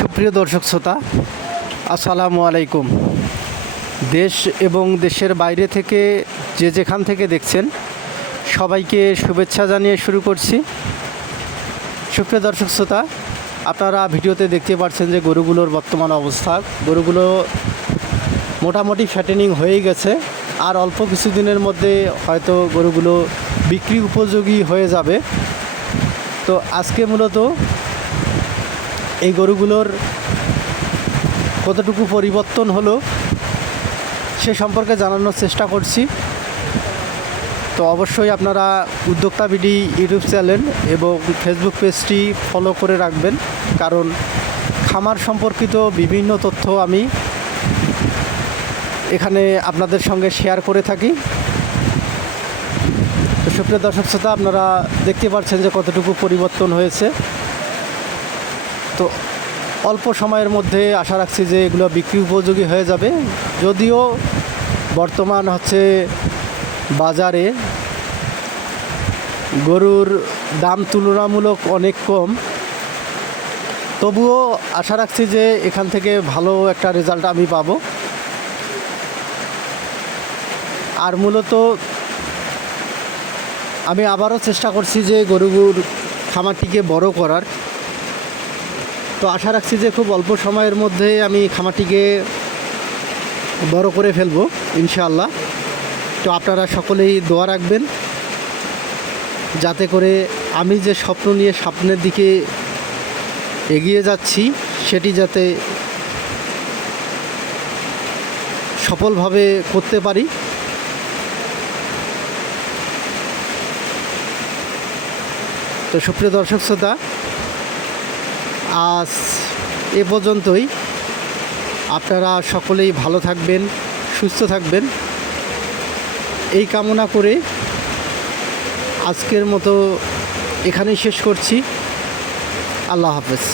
সুপ্রিয় দর্শক শ্রোতা, আসসালামু আলাইকুম। দেশ এবং দেশের বাইরে থেকে যে যেখান থেকে দেখছেন সবাইকে শুভেচ্ছা জানিয়ে শুরু করছি। সুপ্রিয় দর্শক শ্রোতা, আপনারা ভিডিওতে দেখতে পাচ্ছেন যে গরুগুলোর বর্তমান অবস্থা। গরুগুলো মোটামুটি ফ্যাটেনিং হয়ে গেছে, আর অল্প কিছুদিনের মধ্যে হয়তো গরুগুলো বিক্রি উপযোগী হয়ে যাবে। তো আজকে মূলত এই গরুগুলোর কতটুকু পরিবর্তন হলো সে সম্পর্কে জানানোর চেষ্টা করছি। তো অবশ্যই আপনারা উদ্যোক্তা বিডি ইউটিউব চ্যানেল এবং ফেসবুক পেজটি ফলো করে রাখবেন, কারণ খামার সম্পর্কিত বিভিন্ন তথ্য আমি এখানে আপনাদের সঙ্গে শেয়ার করে থাকি। তো সুপ্রিয় দর্শক শ্রোতা, আপনারা দেখতে পাচ্ছেন যে কতটুকু পরিবর্তন হয়েছে। তো অল্প সময়ের মধ্যে আশা রাখছি যে এগুলো বিক্রি উপযোগী হয়ে যাবে। যদিও বর্তমান বাজারে গরুর দাম তুলনামূলক অনেক কম, তবুও আশা রাখছি যে এখান থেকে ভালো একটা রেজাল্ট আমি পাবো। আর মূলত আমি আবারও চেষ্টা করছি যে গরুর খামারটিকে বড় করার। তো আশা রাখছি যে খুব অল্প সময়ের মধ্যে আমি খামারটিকে বড় করে ফেলবো ইনশাআল্লাহ। তো আপনারা সকলেই দোয়া রাখবেন যাতে করে আমি যে স্বপ্ন নিয়ে সামনের দিকে এগিয়ে যাচ্ছি সেটি যাতে সফলভাবে করতে পারি। তো সুপ্রিয় দর্শক শ্রোতা, আজ এ পর্যন্তই। আপনারা সকলেই ভালো থাকবেন, সুস্থ থাকবেন এই কামনা করে আজকের মতো এখানেই শেষ করছি। আল্লাহ হাফেজ।